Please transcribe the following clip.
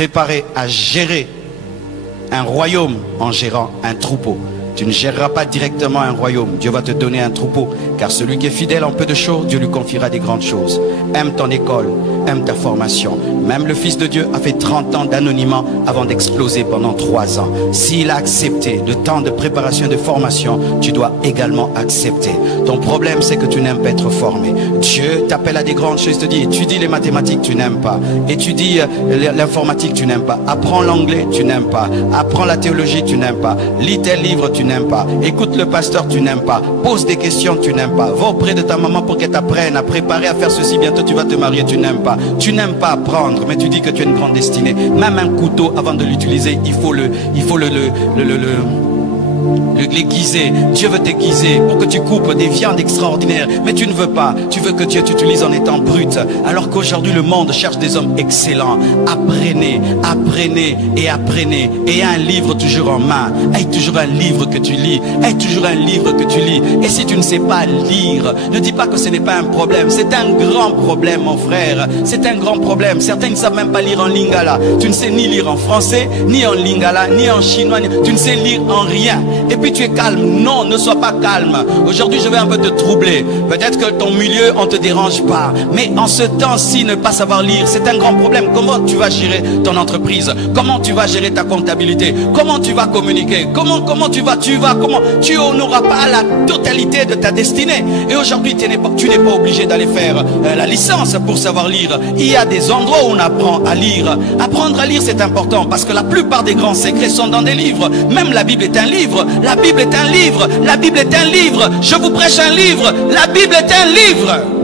préparé à gérer un royaume en gérant un troupeau. Tu ne géreras pas directement un royaume. Dieu va te donner un troupeau. Car celui qui est fidèle en peu de choses, Dieu lui confiera des grandes choses. Aime ton école, aime ta formation. Même le Fils de Dieu a fait 30 ans d'anonymat avant d'exploser pendant 3 ans. S'il a accepté le temps de préparation et de formation, tu dois également accepter. Ton problème, c'est que tu n'aimes pas être formé. Dieu t'appelle à des grandes choses, te dit, étudie les mathématiques, tu n'aimes pas. Étudie l'informatique, tu n'aimes pas. Apprends l'anglais, tu n'aimes pas. Apprends la théologie, tu n'aimes pas. Lis tes livres, tu n'aimes pas. Écoute le pasteur, tu n'aimes pas. Pose des questions, tu n'aimes pas. Va auprès de ta maman pour qu'elle t'apprenne à préparer à faire ceci. Bientôt tu vas te marier, tu n'aimes pas. Tu n'aimes pas apprendre, mais tu dis que tu as une grande destinée. Même un couteau, avant de l'utiliser, il faut l'aiguiser. Dieu veut t'aiguiser pour que tu coupes des viandes extraordinaires, mais tu ne veux pas. Tu veux que Dieu t'utilise en étant brut, alors qu'aujourd'hui le monde cherche des hommes excellents. Apprenez, apprenez et apprenez. Et un livre toujours en main. Aie toujours un livre que tu lis. Aie toujours un livre que tu lis. Et si tu ne sais pas lire, ne dis pas que ce n'est pas un problème. C'est un grand problème, mon frère. C'est un grand problème. Certains ne savent même pas lire en lingala. Tu ne sais ni lire en français, ni en lingala, ni en chinois. Tu ne sais lire en rien. Et puis tu es calme. Non, ne sois pas calme. Aujourd'hui je vais un peu te troubler. Peut-être que ton milieu on ne te dérange pas, mais en ce temps-ci ne pas savoir lire, c'est un grand problème. Comment tu vas gérer ton entreprise? Comment tu vas gérer ta comptabilité? Comment tu vas communiquer? Comment tu n'auras pas la totalité de ta destinée? Et aujourd'hui tu n'es pas obligé d'aller faire la licence pour savoir lire. Il y a des endroits où on apprend à lire. Apprendre à lire c'est important, parce que la plupart des grands secrets sont dans des livres. Même la Bible est un livre. La Bible est un livre. La Bible est un livre. Je vous prêche un livre. La Bible est un livre.